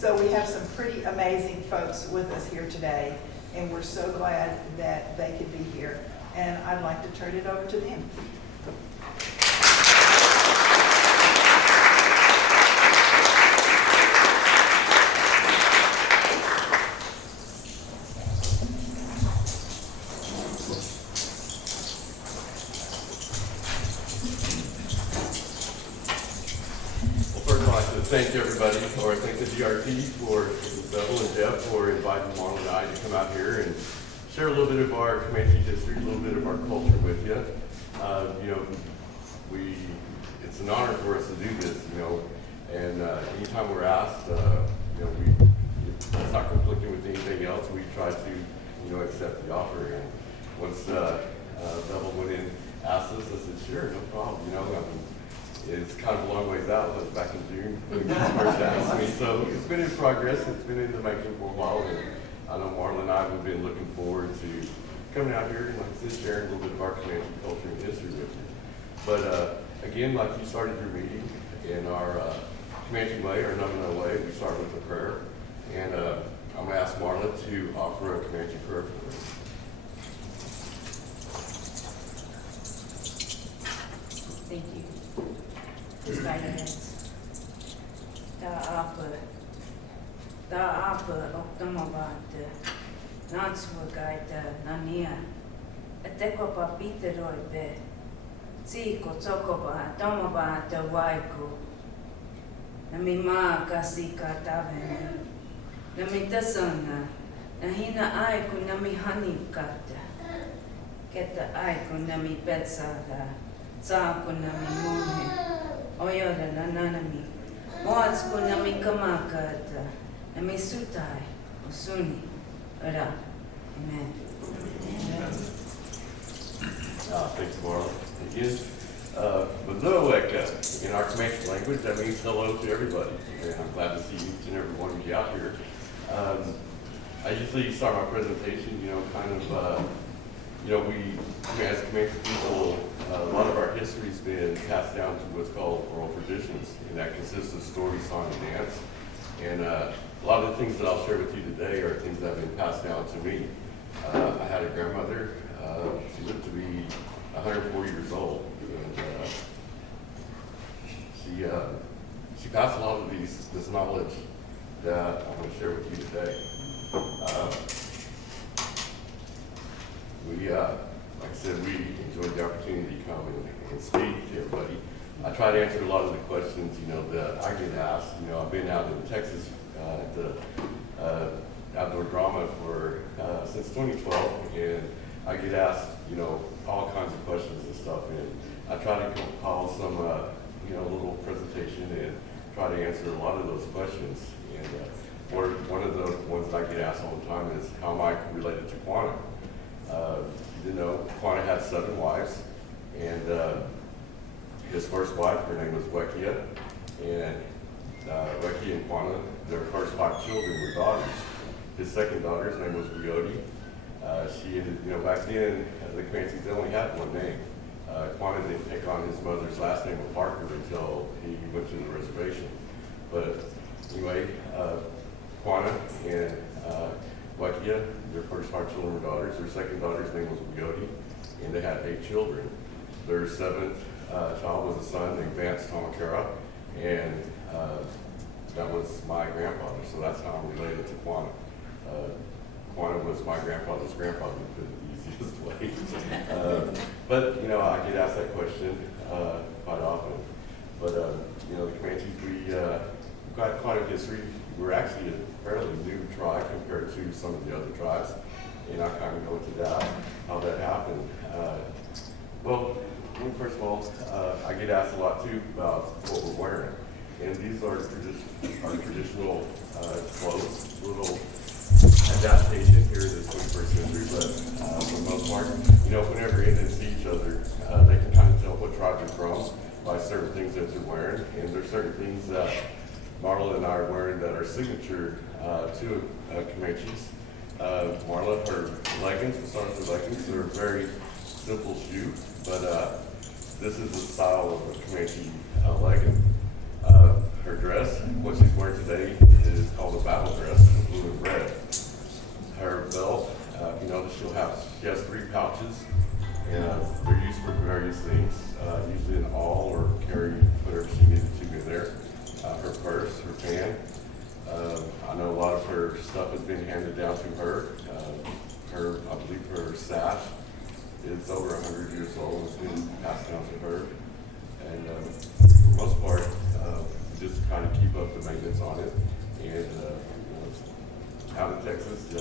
So we have some pretty amazing folks with us here today, and we're so glad that they could be here. And I'd like to turn it over to them. Thank everybody, or thank the DRT for Bevel and Jeff for inviting Marla and I to come out here and share a little bit of our Comanche history, a little bit of our culture with you. It's an honor for us to do this, and anytime we're asked, it's not conflicting with anything else. We try to, accept the offer. And once Bevel went in, asked us, I said, sure, no problem. It's kind of a long ways out. It was back in June when you first asked me. So it's been in progress. It's been in the making for a while. And I know Marla and I have been looking forward to coming out here and, like I said, sharing a little bit of our Comanche culture and history with you. But again, like you started your meeting in our Comanche way, or Nauni way, we start with a prayer. And I'm going to ask Marla to offer a Comanche prayer for us. Thank you. His guidance. Da apa oktomabat natswagaita nania. Ateko pa Peteroi be. Tsiko tsokoba tomaba ta Waco. Nami ma kasika tavene. Nami tasana. Nahina aiku nami hanikata. Keta aiku nami petsada. Tsako nami mune. Oyora na nanami. Moats ko nami kamakata. Nami sutai. Usuni. Ora. Amen. Thanks, Marla. Again, Manoweka, in our Comanche language, that means hello to everybody. And I'm glad to see each and every one of you out here. I usually start my presentation, we as Comanche people, a lot of our history's been passed down to what's called oral traditions, and that consists of story, song, and dance. And a lot of the things that I'll share with you today are things that have been passed down to me. I had a grandmother, she lived to be 104 years old, and she passed a lot of this knowledge that I'm going to share with you today. Like I said, we enjoyed the opportunity to come and speak to everybody. I try to answer a lot of the questions, that I get asked. I've been out in Texas at the outdoor drama since 2012, and I get asked, all kinds of questions and stuff. And I try to compile some, little presentation and try to answer a lot of those questions. And one of the ones that I get asked all the time is, how am I related to Quanah? Quanah had 7 wives, and his first wife, her name was Wekia, and Wekia and Quanah, their first 5 children were daughters. His second daughter's name was Rioti. She ended, back then, the Comanches, they only had one name. Quanah didn't take on his mother's last name of Parker until he went to the reservation. But anyway, Quanah and Wekia, their first 5 children were daughters. Their second daughter's name was Rioti, and they had 8 children. Their 7th child was a son named Tahmahkera, and that was my grandfather, so that's how I'm related to Quanah. Quanah was my grandfather's grandfather, to put it the easiest way. But, I get asked that question quite often. But, the Comanches, we've got quite a history. We're actually a fairly new tribe compared to some of the other tribes. And I'll kind of go into that, how that happened. First of all, I get asked a lot too about what we're wearing. And these are our traditional clothes, little adaptation here in the 21st century, but for the most part, whenever Indians see each other, they can kind of tell what tribe they're from by certain things that they're wearing. And there's certain things that Marla and I are wearing that are signature to Comanches. Marla, her leggings, we'll start with the leggings. They're a very simple shoe, but this is the style of a Comanche legging. Her dress, what she's wearing today, is called a her stuff has been handed down to her. I believe her sash is over 100 years old. It's been passed down to her. And for the most part, we just kind of keep up the maintenance on it. And out in Texas,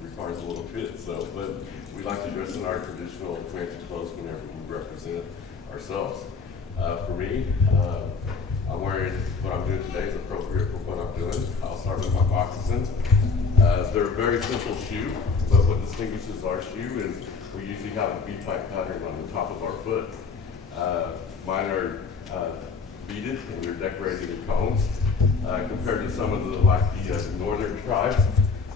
requires a little bit. So, but we like to dress in our traditional Comanche clothes whenever we represent ourselves. For me, I'm wearing what I'm doing today is appropriate for what I'm doing. I'll start with my moccasins. They're a very simple shoe, but what distinguishes our shoe is we usually have a V-type pattern on the top of our foot. Mine are beaded and they're decorated in cones. Compared to some of the northern tribes,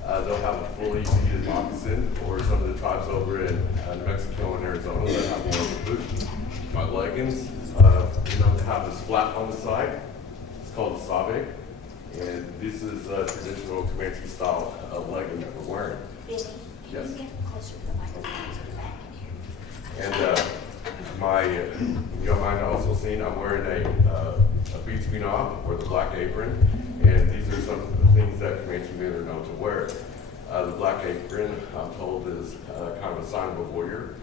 they'll have a fully beaded moccasin, or some of the tribes over in New Mexico and Arizona that have more of a boot. My leggings, they have this flap on the side. It's called a sabe, and this is a traditional Comanche style of legging that we're wearing. Billy, Yes. can you get closer to the microphone to the back in here? And you don't mind also seeing I'm wearing a beach knob or the black apron, and these are some of the things that Comanche men are known to wear. The black apron, I'm told, is kind of a sign of a warrior.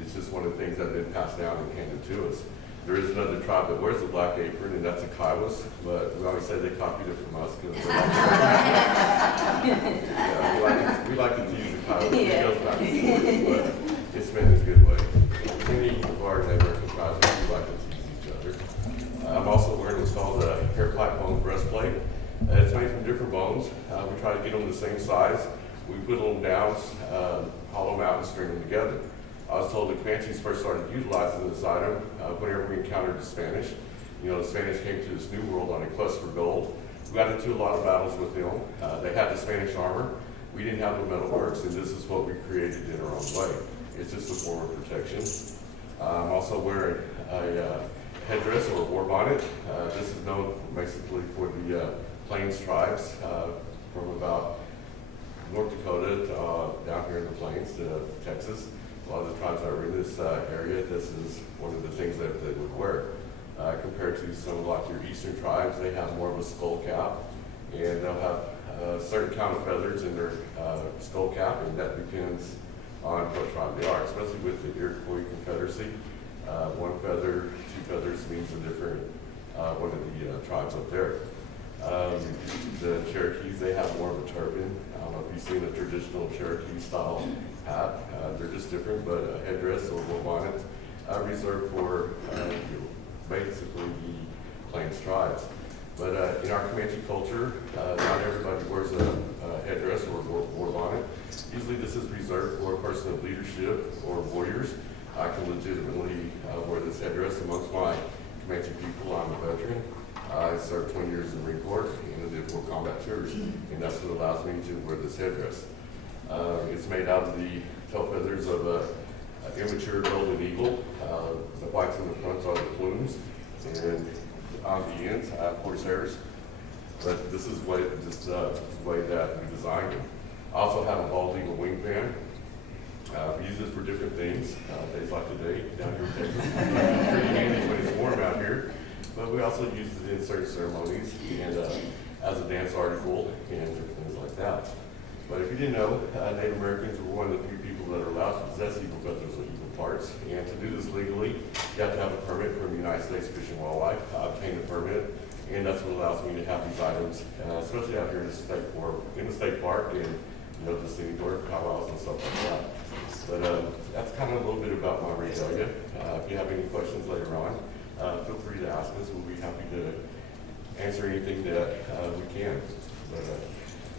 It's just one of the things that have been passed down and handed to us. There is another tribe that wears a black apron, and that's the Kiowas, but we always say they copied it from us because we like to tease the Kiowas. It goes back and forth, but it's meant in a good way. Many of our American tribes, we like to tease each other. I'm also wearing what's called a hair pipe bone breastplate. It's made from different bones. We try to get them the same size. We put them down, hollow them out, and string them together. I was told the Comanches first started utilizing this item whenever we encountered the Spanish. The Spanish came to this new world on a quest for gold. We got into a lot of battles with them. They had the Spanish armor. We didn't have the metalworks, and this is what we created in our own way. It's just a form of protection. I'm also wearing a headdress or a war bonnet. This is known basically for the Plains tribes from about North Dakota to, down here in the Plains to Texas. A lot of the tribes that are in this area, this is one of the things that they would wear. Compared to some of like your eastern tribes, they have more of a skull cap, and they'll have a certain count of feathers in their skull cap, and that depends on what tribe they are, especially with the Iroquois Confederacy. One feather, two feathers means a different one of the tribes up there. The Cherokees, they have more of a turban. I don't know if you've seen a traditional Cherokee style hat. They're just different, but a headdress or war bonnet reserved for basically the Plains tribes. But in our Comanche culture, not everybody wears a headdress or war bonnet. Usually this is reserved for a person of leadership or warriors. I can legitimately wear this headdress amongst my Comanche people. I'm a veteran. I served 20 years in the Marine Corps and I did 4 combat tours, and that's what allows me to wear this headdress. It's made out of the tail feathers of an immature golden eagle. The whites in the front are the plumes, and on the ends I have horsehairs. But this is the way that we designed it. I also have a bald eagle wing fan. We use this for different things. Days like today, down here in Texas, pretty handy when it's warm out here. But we also use it in certain ceremonies and as a dance article and things like that. But if you didn't know, Native Americans were one of the few people that are allowed to possess eagle feathers or eagle parts. And to do this legally, you have to have a permit from the United States Fish and Wildlife. I obtained a permit, and that's what allows me to have these items, especially out here in the state park and just indoor powwows and stuff like that. But that's kind of a little bit about my regalia. If you have any questions later on, feel free to ask us. We'll be happy to answer anything that we can. But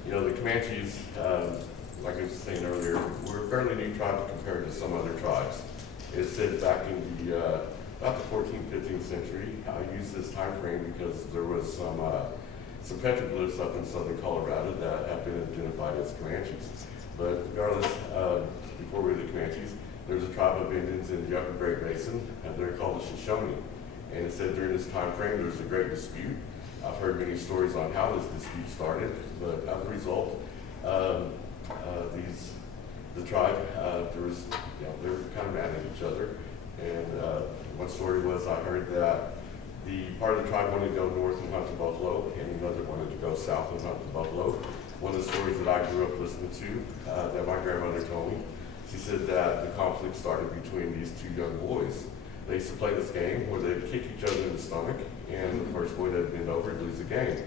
the Comanches, like I was saying earlier, we're a fairly new tribe compared to some other tribes. It's said back in the about the 14th, 15th century. I use this time frame because there was some petroglyphs up in southern Colorado that have been identified as Comanches. But regardless, before we were the Comanches, there's a tribe of Indians in the Upper Great Basin, and they're called the Shoshone. And it said during this time frame there was a great dispute. I've heard many stories on how this dispute started, but as a result, the tribe, they were kind of mad at each other. And one story was I heard that The part of the tribe wanted to go north and hunt the buffalo, and another wanted to go south and hunt the buffalo. One of the stories that I grew up listening to, that my grandmother told me, she said that the conflict started between these two young boys. They used to play this game where they'd kick each other in the stomach, and the first boy that'd bend over would lose the game.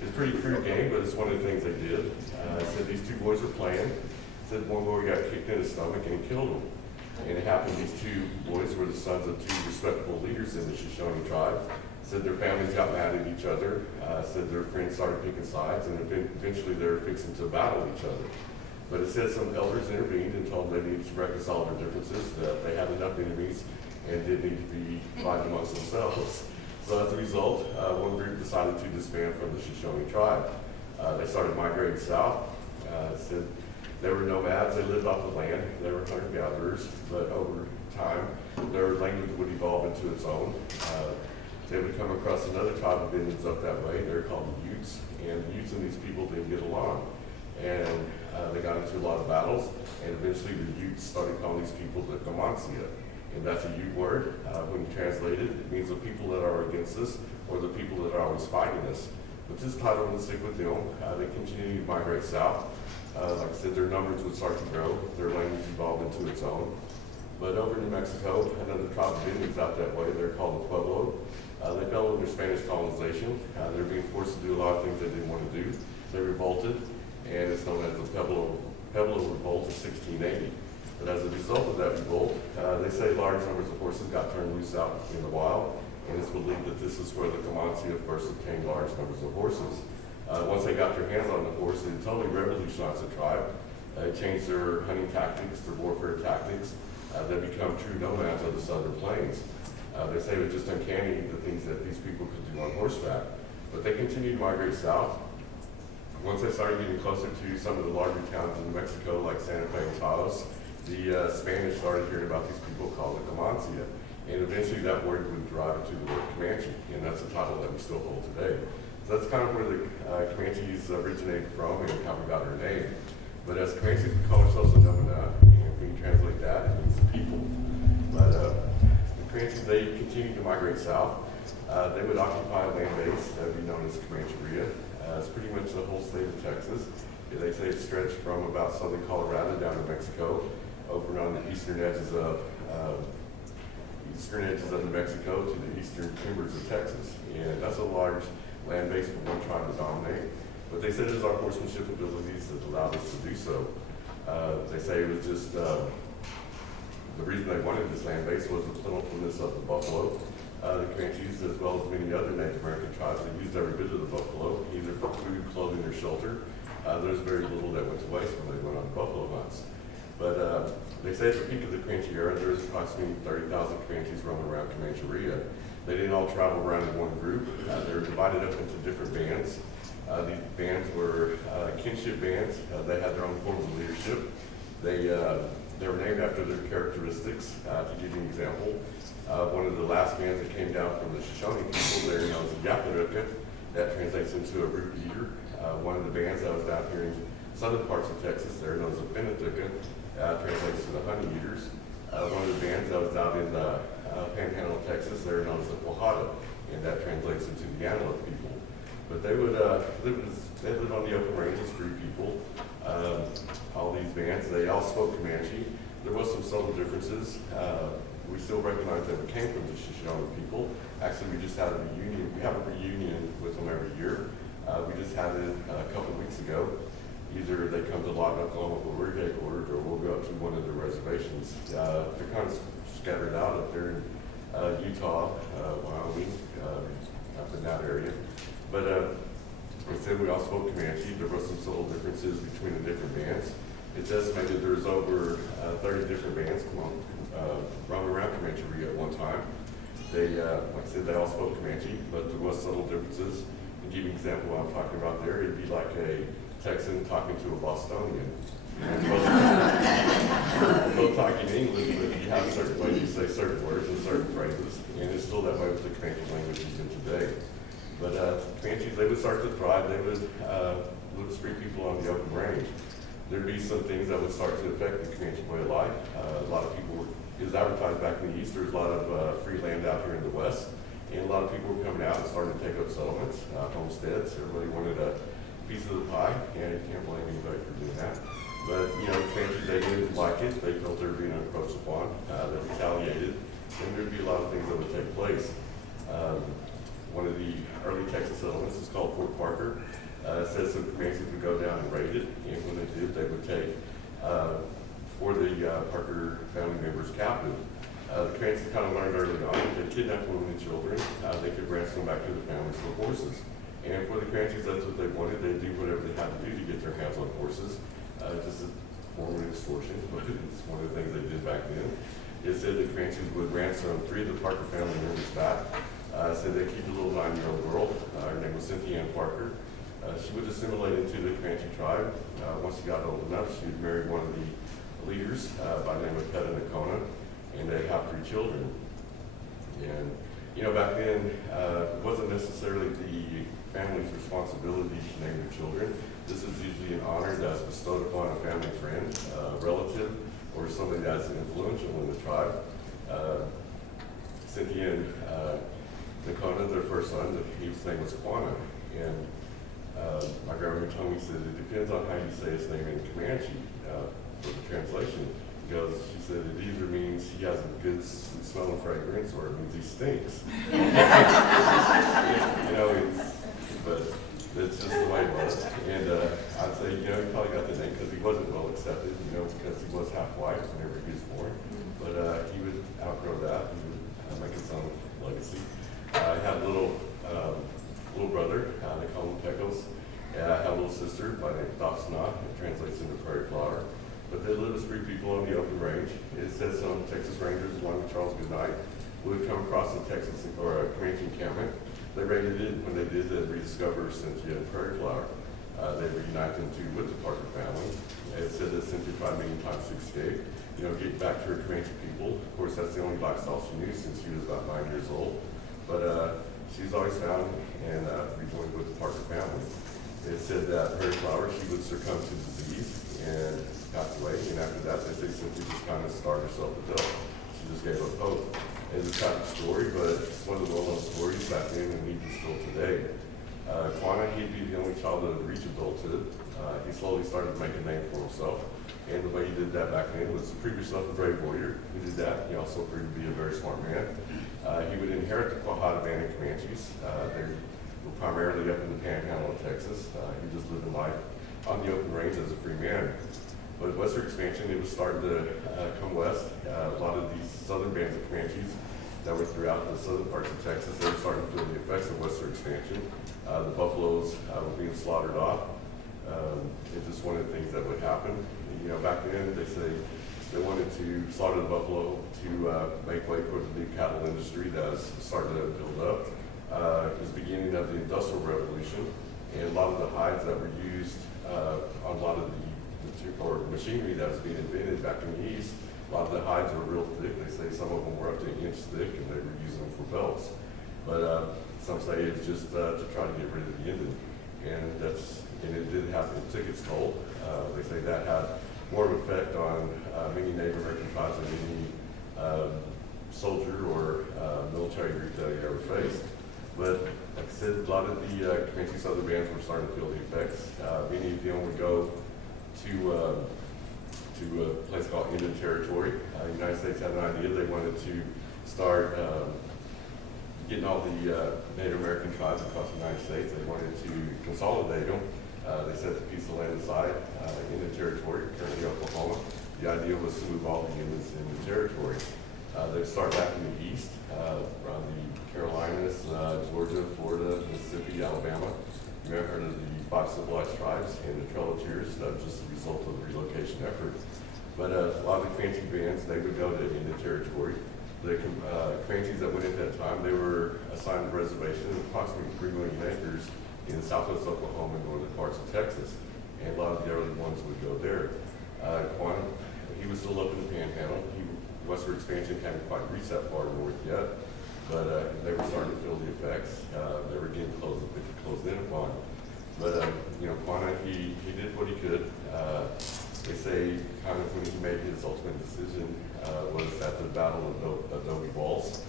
It's a pretty crude game, but it's one of the things they did. Said these two boys were playing. Said one boy got kicked in the stomach and he killed him. And it happened these two boys were the sons of two respectable leaders in the Shoshone tribe. Said their families got mad at each other. Said their friends started picking sides, and eventually they were fixing to battle each other. But it said some elders intervened and told them they needed to reconcile their differences, that they had enough enemies and did need to be fighting amongst themselves. So as a result, one group decided to disband from the Shoshone tribe. They started migrating south. Said they were nomads, they lived off the land, they were hunter-gatherers, but over time, their language would evolve into its own. They would come across another tribe of Indians up that way, they're called the Utes, and the Utes and these people didn't get along. And they got into a lot of battles, and eventually the Utes started calling these people the Comanche. And that's a Ute word. When you translate it, it means the people that are against us, or the people that are always fighting us. But this title will stick with them. They continue to migrate south. Like I said, their numbers would start to grow. Their language evolved into its own. But over in New Mexico, another tribe of Indians out that way, they're called the Pueblo. They fell under Spanish colonization. They're being forced to do a lot of things they didn't want to do. They revolted, and it's known as the Pueblo Revolt of 1680. But as a result of that revolt, they say large numbers of horses got turned loose out in the wild, and it's believed that this is where the Comanche first obtained large numbers of horses. Once they got their hands on the horse, they totally revolutionized the tribe. They changed their hunting tactics, their warfare tactics. They become true nomads of the southern plains. They say it was just uncanny the things that these people could do on horseback. But they continued to migrate south. Once they started getting closer to some of the larger towns in New Mexico, like Santa Fe and Taos, the Spanish started hearing about these people called the Comanche. And eventually that word would derive into the word Comanche, and that's a title that we still hold today. So that's kind of where the Comanches originated from and how we got our name. But as Comanches, we call ourselves a nomina, and when you translate that, it means people. But the Comanches, they continued to migrate south. They would occupy a land base that would be known as Comancheria. It's pretty much the whole state of Texas. They say it stretched from about southern Colorado down to Mexico, over on the eastern edges of New Mexico to the eastern timbers of Texas. And that's a large land base for one tribe to dominate. But they said it was our horsemanship abilities that allowed us to do so. They say it was just, the reason they wanted this land base was the plentifulness of the buffalo. The Comanches, as well as many other Native American tribes, they used every bit of the buffalo, either for food, clothing, or shelter. There's very little that went to waste when they went on buffalo hunts. But they say at the peak of the Comanche era, there was approximately 30,000 Comanches roaming around Comancheria. They didn't all travel around in one group. They were divided up into different bands. These bands were kinship bands. They had their own forms of leadership. They were named after their characteristics. To give you an example, one of the last bands that came down from the Shoshone people, they're known as the Yakaraka. That translates into a root eater. One of the bands that was down here in southern parts of Texas, they're known as the Benedicta, translates to the honey eaters. One of the bands that was out in the Panhandle of Texas, they're known as the Quijada, and that translates into the antelope people. But they would they lived on the open ranges, free people. All these bands, they all spoke Comanche. There was some subtle differences. We still recognize that we came from the Shoshone people. Actually, we just had a reunion. We have a reunion with them every year. We just had it a couple weeks ago. Either they come to Lawton, Oklahoma for we're headquartered, or we'll go up to one of their reservations. They're kind of scattered out up there in Utah, Wyoming, up in that area. But like I said, we all spoke Comanche. There were some subtle differences between the different bands. It's estimated there's over 30 different bands roaming around Comancheria at one time. They, like I said, they all spoke Comanche, but there was subtle differences. To give you an example of what I'm talking about there, it'd be like a Texan talking to a Bostonian. Both talking English, but you have certain ways you say certain words and certain phrases, and it's still that way with the Comanche language even today. But Comanches, they would start to thrive. They would live as free people on the open range. There'd be some things that would start to affect the Comanche way of life. A lot of people, it was advertised back in the East, there's a lot of free land out here in the West, And a lot of people were coming out and starting to take up settlements, homesteads. Everybody wanted a piece of the pie, and you can't blame anybody for doing that. But, you know, Comanche, they didn't like it. They felt they were being encroached upon. They retaliated, and there'd be a lot of things that would take place. One of the early Texas settlements is called Fort Parker. It says some Comanches would go down and raid it, and when they did, they would take for the Parker family members captive. The Comanches kind of learned early on that they kidnapped women and children. They could ransom them back to the families for horses. And for the Comanches, that's what they wanted. They'd do whatever they had to do to get their hands on horses. Just a form of extortion, but it's one of the things they did back then. It said the Comanches would ransom 3 of the Parker family members back. Said they'd keep a little 9-year-old girl. Her name was Cynthia Ann Parker. She would assimilate into the Comanche tribe. Once she got old enough, she would marry one of the leaders by the name of Tahmahkera, and they have 3 children. And, you know, back then, it wasn't necessarily the family's responsibility to name their children. This is usually an honor that's bestowed upon a family friend, relative, or somebody that's influential in the tribe. Cynthia and Nakona, their first son, his name was Quanah. And my grandmother told me, said, it depends on how you say his name in Comanche for the translation. Because she said it either means he has a good smelling fragrance or it means he stinks. You know, but that's just the way it was. And I'd say, you know, he probably got the name because he wasn't well accepted, you know, because he was half white whenever he was born. But he would outgrow that. He would make his own legacy. I had a little brother, they call him Pecos. And I had a little sister by the name of Dopsna. It translates into prairie flower. But they lived as free people on the open range. It says some Texas Rangers, along with Charles Goodnight, would come across the Texas or Comanche encampment. They raided it. When they did, they rediscovered Cynthia and prairie flower. They reunited them too with the Parker family. It said that Cynthia tried many times to escape, you know, get back to her Comanche people. Of course, that's the only lifestyle she knew since she was about 9 years old. But she's always found and rejoined with the Parker family. It said that prairie flower, she would succumb to disease and passed away, and after that, they say Cynthia just kind of starved herself to death. She just gave up hope. It's a sad story, but it's one of the well-known stories back then and even still today. Quanah, he'd be the only child to reach adulthood. He slowly started to make a name for himself, and the way he did that back then was to prove yourself a brave warrior. He did that. He also proved to be a very smart man. He would inherit the Quahada band of Comanches. They were primarily up in the panhandle of Texas. He just lived a life on the open range as a free man. But western expansion, it was starting to come west. A lot of these southern bands of Comanches that were throughout the southern parts of Texas, they were starting to feel the effects of western expansion. The buffaloes were being slaughtered off. It's just one of the things that would happen. You know, back then, they say they wanted to slaughter the buffalo to make way for the new cattle industry that was starting to build up. It was the beginning of the Industrial Revolution, and a lot of the hides that were used on a lot of the machinery that was being invented back in the East, a lot of the hides were real thick. They say some of them were up to 1 inch thick, and they were using them for belts. But some say it's just to try to get rid of the Indian, and it did happen. It took its toll. They say that had more of an effect on many Native American tribes than any soldier or military group that he ever faced. But like I said, a lot of the Comanche Southern bands were starting to feel the effects. Many of them would go to a place called Indian Territory. The United States had an idea. They wanted to start getting all the Native American tribes across the United States. They wanted to consolidate them. They set the piece of land aside, Indian Territory, currently Oklahoma. The idea was to move all the Indians in the territory. They'd start back in the east, around the Carolinas, Georgia, Florida, Mississippi, Alabama. You may have heard of the 5 civilized tribes and the Trail of Tears, just a result of the relocation effort. But a lot of the Comanche bands, they would go to Indian Territory. The Comanches that went at that time, they were assigned a reservation of approximately 3 million acres in southwest Oklahoma and northern parts of Texas. And a lot of the early ones would go there. Quanah, he was still up in the panhandle. Westward expansion hadn't quite reached that far north yet, but they were starting to feel the effects. They were getting closed in upon. But you know, Quanah, he did what he could. They say kind of when he made his ultimate decision was at the Battle of Adobe Walls.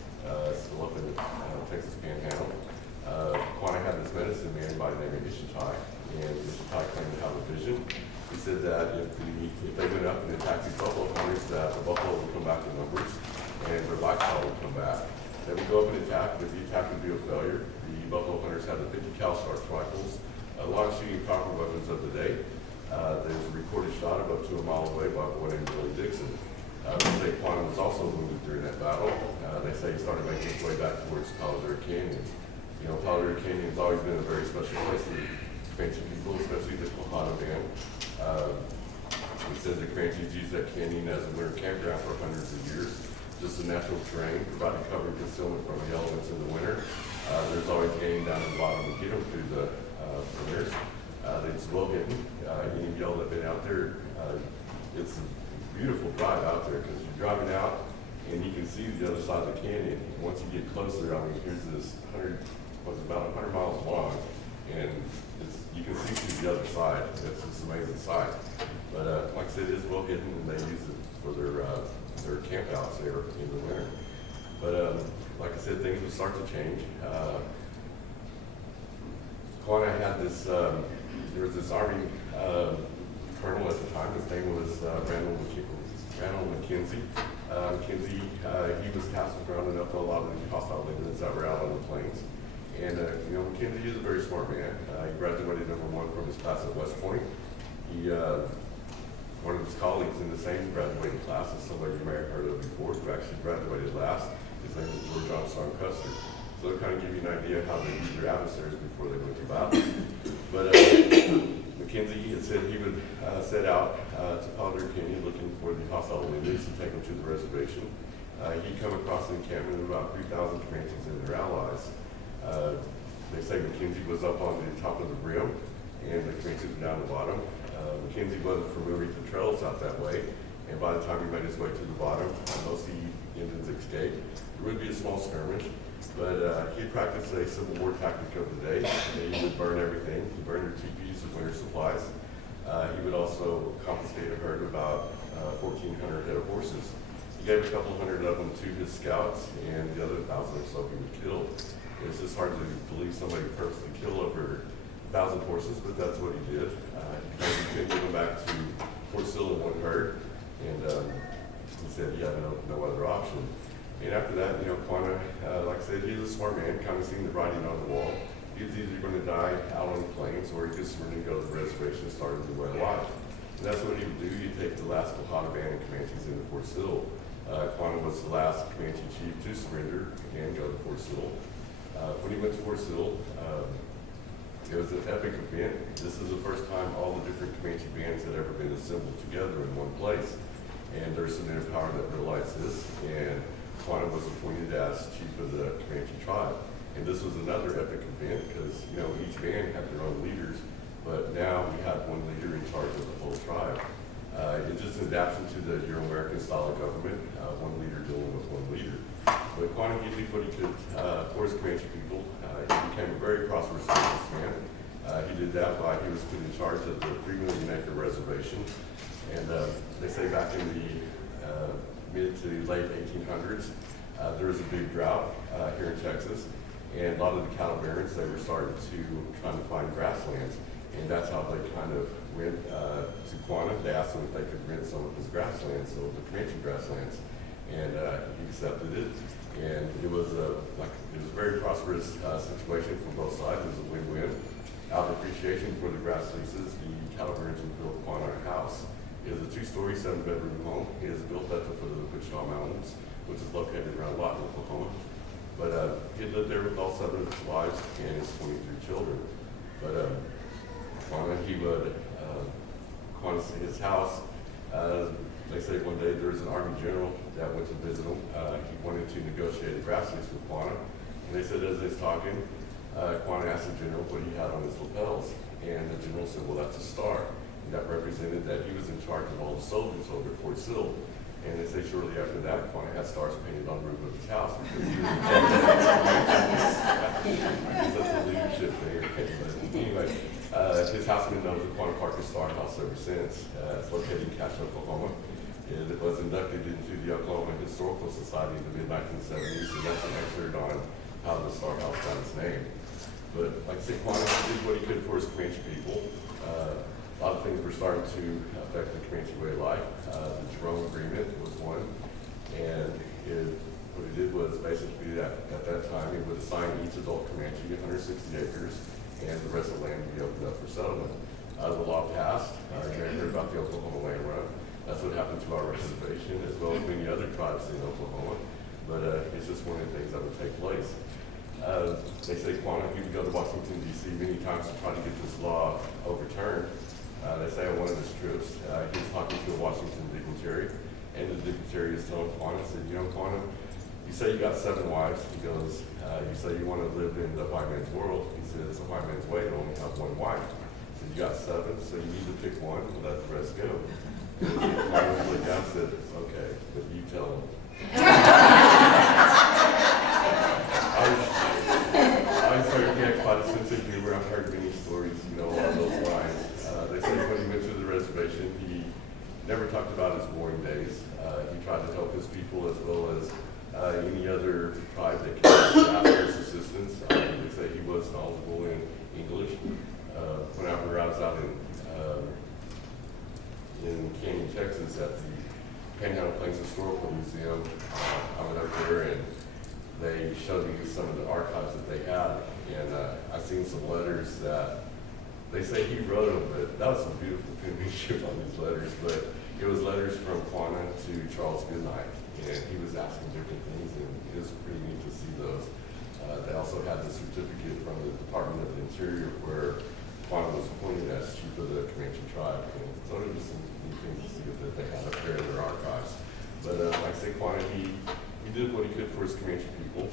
still up in the Texas Panhandle. Quanah had this medicine man by the name of Ishtai, and Ishtai claimed to have a vision. He said that if they went up and attacked these buffalo hunters, that the buffalo would come back in numbers, and their lifestyle would come back. They would go up and attack, but the attack would be a failure. The buffalo hunters had the 50 cal Sharps rifles, a lot of shooting proper weapons of the day. There's a recorded shot of up to a mile away by a boy named Billy Dixon. They say Quanah was also wounded during that battle. They say he started making his way back towards Palo Duro Canyon. You know, Palo Duro Canyon has always been a very special place to the Comanche people, especially the Kohana band. He said the Comanches used that canyon as a winter campground for hundreds of years. Just the natural terrain, providing cover and concealment from the elements in the winter. There's always game down at the bottom to get them through the winters. It's well hidden. Any of y'all that have been out there, it's a beautiful drive out there because you're driving out and you can see the other side of the canyon. And once you get closer, I mean, here's this about 100 miles long, and you can see through the other side. It's just an amazing sight. But like I said, it is well hidden, and they use it for their camp outs there in the winter. But like I said, things would start to change. Quanah had this, there was this Army colonel at the time. His name was Randall McKenzie. He was tasked with rounding up a lot of the hostile Indians that were out on the plains. And you know, McKenzie is a very smart man. He graduated #1 from his class at West Point. One of his colleagues in the same graduating class is somebody you may have heard of before, who actually graduated last. His name is George Armstrong Custer. So it'll kind of give you an idea of how they use their adversaries before they went to battle. But McKenzie had said he would set out to Palo Duro Canyon looking for the hostile Indians to take them to the reservation. He'd come across an encampment of about 3,000 Comanches and their allies. They say McKenzie was up on the top of the rim, and the Comanches were down the bottom. McKenzie wasn't familiar with the trails out that way, and by the time he made his way to the bottom, most of the Indians escaped. There would be a small skirmish, but he practiced a Civil War tactic of the day. He would burn everything. He burned their teepees and winter supplies. He would also confiscate a herd of about 1,400 head of horses. He gave a couple hundred of them to his scouts, and the other 1,000 or so he would kill. It's just hard to believe somebody purposely kill over 1,000 horses, but that's what he did. He couldn't give them back to Fort Sill in one herd, and he said he had no other option. And after that, you know, Quanah, like I said, he was a smart man, kind of seen the writing on the wall. He was either going to die out on the plains, or he just wanted to go to the reservation and start a new way of life. And that's what he would do. He'd take the last Kohana band of Comanches into Fort Sill. Quanah was the last Comanche chief to surrender and go to Fort Sill. When he went to Fort Sill, it was an epic event. This is the first time all the different Comanche bands had ever been assembled together in one place. And there's some inner power that realized this, and Quanah was appointed as chief of the Comanche tribe. And this was another epic event because, you know, each band had their own leaders, but now we had one leader in charge of the whole tribe. It's just an adaptation to the Euro-American style of government, one leader dealing with one leader. But Quanah did what he could for his Comanche people. He became a very prosperous businessman. He did that by he was put in charge of the 3 million acre reservation. And they say back in the mid to late 1800s, there was a big drought here in Texas. And a lot of the cattle barons, they were starting to trying to find grasslands. And that's how they kind of went to Quanah. They asked him if they could rent some of his grasslands, so the Comanche grasslands. And he accepted it. And it was a very prosperous situation from both sides. It was a win-win. Out of appreciation for the grass leases, the cattle barons built Quanah a house. It is a 2-story, 7-bedroom home. It is built at the foot of the Wichita Mountains, which is located around Waco, Oklahoma. But he lived there with all 7 of his wives and his 23 children. But Quanah, his house, they say one day there was an Army general that went to visit him. He wanted to negotiate a grass lease with Quanah. And they said as they was talking, Quanah asked the general what he had on his lapels. And the general said, well, that's a star. And that represented that he was in charge of all the soldiers over at Fort Sill. And they say shortly after that, Quanah had stars painted on the roof of his house because he was in charge of that's a leadership there. But anyway, his house has been known as the Quanah Parker Star House ever since. It's located in Cache, Oklahoma. and it was inducted into the Oklahoma Historical Society in the mid-1970s, and that's an excerpt on how the Storehouse got its name. But like I said, Quanah did what he could for his Comanche people. A lot of things were starting to affect the Comanche way of life. The Jerome Agreement was one, and what it did was basically at that time it would assign each adult Comanche 160 acres and the rest of the land to be opened up for settlement. The law passed. You may have heard about the Oklahoma Land Run. That's what happened to our reservation, as well as many other tribes in Oklahoma. But it's just one of the things that would take place. They say Quanah, he would go to Washington, D.C. many times to try to get this law overturned. They say on one of his trips, he was talking to a Washington dignitary, and the dignitary is telling Quanah, said, you know, Quanah, you say you got 7 wives. He goes, you say you want to live in the white man's world. He says, the white man's way to only have 1 wife. He said, you got 7, so you need to pick one and let the rest go. And Quanah looked down and said, okay, but you tell him. I started to get quite a sense of humor. I've heard many stories, along those lines. They say when he went to the reservation, he never talked about his warring days. He tried to help his people as well as any other tribe that came to ask for his assistance. They say he was knowledgeable in English. Whenever I was out in Canyon, Texas, at the Panhandle Plains Historical Museum, I went up there and they showed me some of the archives that they had, and I seen some letters that they say he wrote them, but that was some beautiful penmanship on these letters. But it was letters from Quanah to Charles Goodnight, and he was asking different things, and it was pretty neat to see those. They also had the certificate from the Department of the Interior where Quanah was appointed as chief of the Comanche tribe, and those are just some neat things to see that they had up there in their archives. But like I say, Quanah, he did what he could for his Comanche people.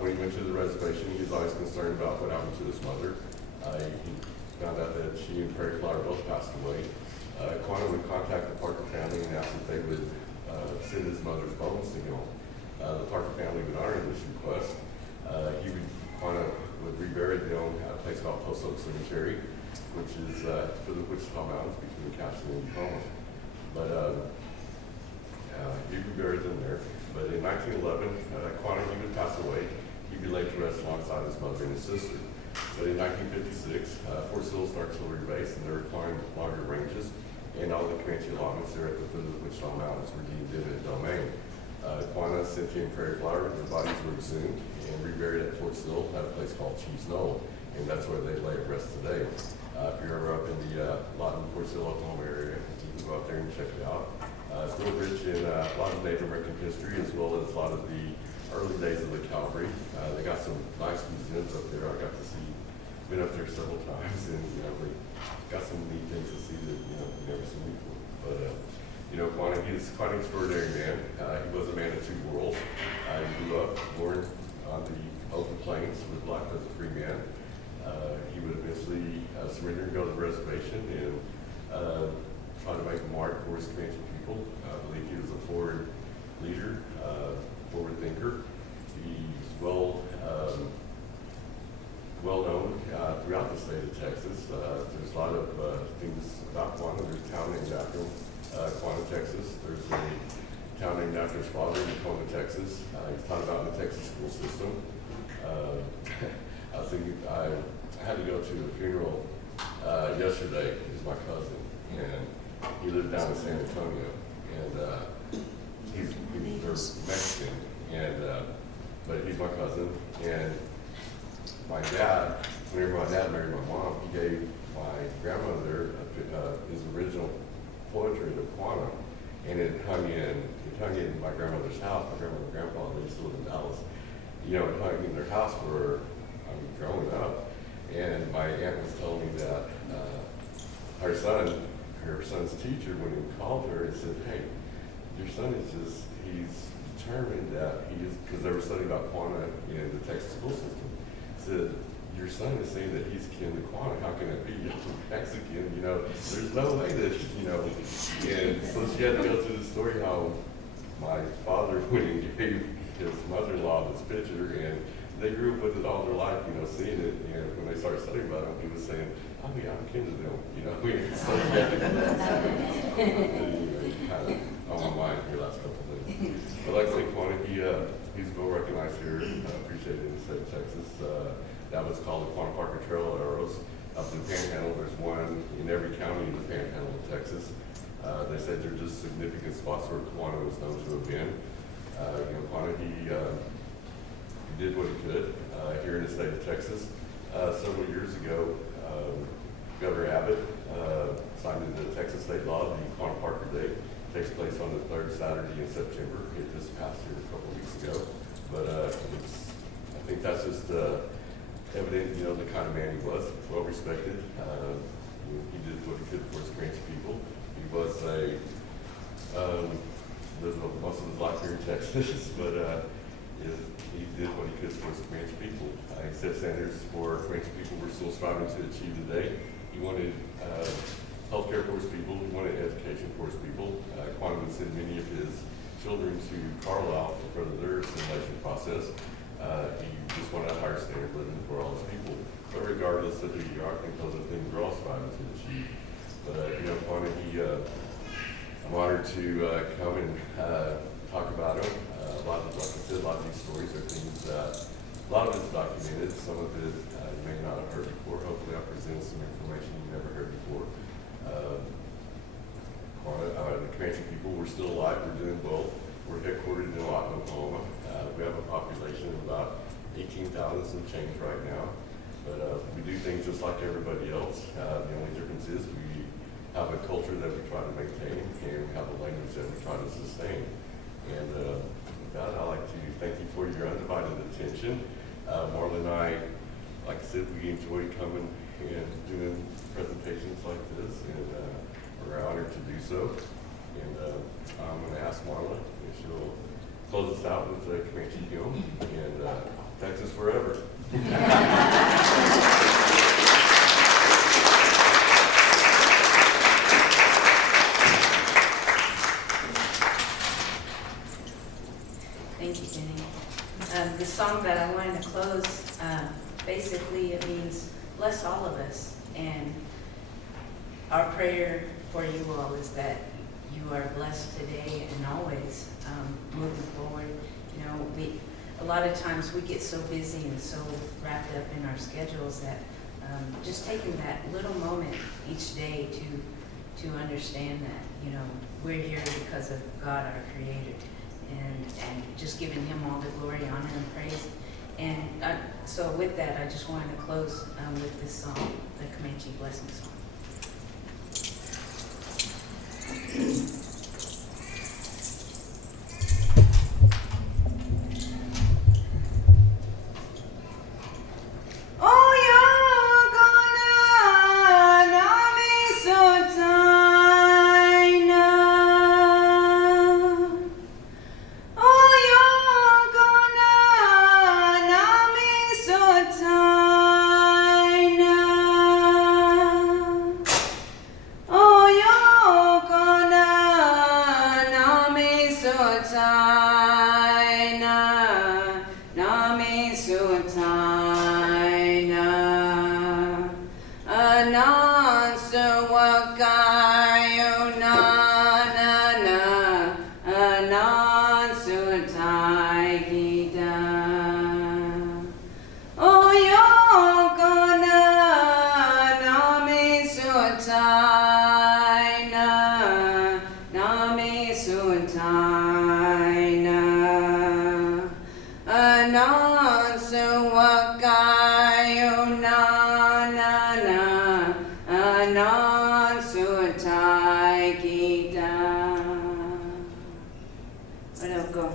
When he went to the reservation, he was always concerned about what happened to his mother. He found out that she and Prairie Flower both passed away. Quanah would contact the Parker family and ask if they would send his mother's bones to him. The Parker family would honor this request. Quanah would rebury them at a place called Post Oak Cemetery, which is for the Wichita Mountains between Castle and Tacoma. But he reburied them there. But in 1911, Quanah, he would pass away. He'd be laid to rest alongside his mother and his sister. But in 1956, Fort Sill is an artillery base, and there were longer ranges, and all the Comanche allotments there at the foot of the Wichita Mountains were deemed eminent domain. Quanah, Cynthia, and Prairie Flower, their bodies were exhumed and reburied at Fort Sill at a place called Chief's Knoll, and that's where they lay at rest today. If you're ever up in the Lawton, Fort Sill, Oklahoma area, you can go up there and check it out. It's real rich in a lot of Native American history, as well as a lot of the early days of the cavalry. They got some nice museums up there. I got to see, been up there several times, and they got some neat things to see that you never seen before. But Quanah, he's quite an extraordinary man. He was a man of 2 worlds. He grew up, born on the open plains, lived life as a free man. He would eventually surrender and go to the reservation and try to make a mark for his Comanche people. I believe he was a forward leader, forward thinker. He's well known throughout the state of Texas. There's a lot of things about Quanah. There's a town named after him, Quanah, Texas. There's a town named after his father in Comanche, Texas. He's taught about in the Texas school system. I was thinking, I had to go to a funeral yesterday. He's my cousin, and he lived down in San Antonio, and he's Mexican, but he's my cousin. And my dad, whenever my dad married my mom, he gave my grandmother his original poetry to Quanah, and it hung in my grandmother's house. My grandmother and grandpa, they still live in Dallas. It hung in their house where I was growing up. And my aunt was telling me that her son's teacher, when he called her and said, hey, your son is he's determined that because they were studying about Quanah in the Texas school system, said, your son is saying that he's kin to Quanah. How can it be? Mexican, there's no way that, And so she had to go through the story how my father went and gave his mother-in-law this picture, and they grew up with it all their life, seeing it. And when they started studying about him, he was saying, oh yeah, I'm kin to them, So he had to go through kind of It's called the Quanah Parker Trail of Arrows. Up in the Panhandle, there's one in every county in the Panhandle of Texas. They said they're just significant spots where Quanah was known to have been. Quanah, he did what he could here in the state of Texas. Several years ago, Governor Abbott signed into Texas state law the Quanah Parker Day. It takes place on the third Saturday in September. It just passed here a couple of weeks ago. But I think that's just evident, the kind of man he was, well respected. He did what he could for his Comanche people. He was lived most of his life here in Texas, but he did what he could for his Comanche people. He set standards for Comanche people we're still striving to achieve today. He wanted health care for his people. He wanted education for his people. Quanah would send many of his children to Carlisle for further their assimilation process. He just wanted a higher standard of living for all his people. But regardless of who you are, I think those are things we're all striving to achieve. But Quanah, I'm honored to come and talk about him. Like I said, a lot of these stories are things that, a lot of it's documented. Some of it you may not have heard before. Hopefully I present some information you never heard before. The Comanche people, we're still alive, we're doing well. We're headquartered in Waco, Oklahoma. We have a population of about 18,000 some change right now. But we do things just like everybody else. The only difference is we have a culture that we try to maintain, and we have a language that we try to sustain. And with that, I'd like to thank you for your undivided attention. Marla and I, like I said, we enjoy coming and doing presentations like this, and we're honored to do so. And I'm going to ask Marla if she'll close us out with a Comanche hymn, and Texas forever. Thank you, Jenny. The song that I wanted to close, basically it means bless all of us. And our prayer for you all is that you are blessed today and always moving forward. A lot of times we get so busy and so wrapped up in our schedules that just taking that little moment each day to understand that, we're here because of God, our Creator. And just giving him all the glory, honor, and praise. And so with that, I just wanted to close with this song, the Comanche Blessing Song. Go.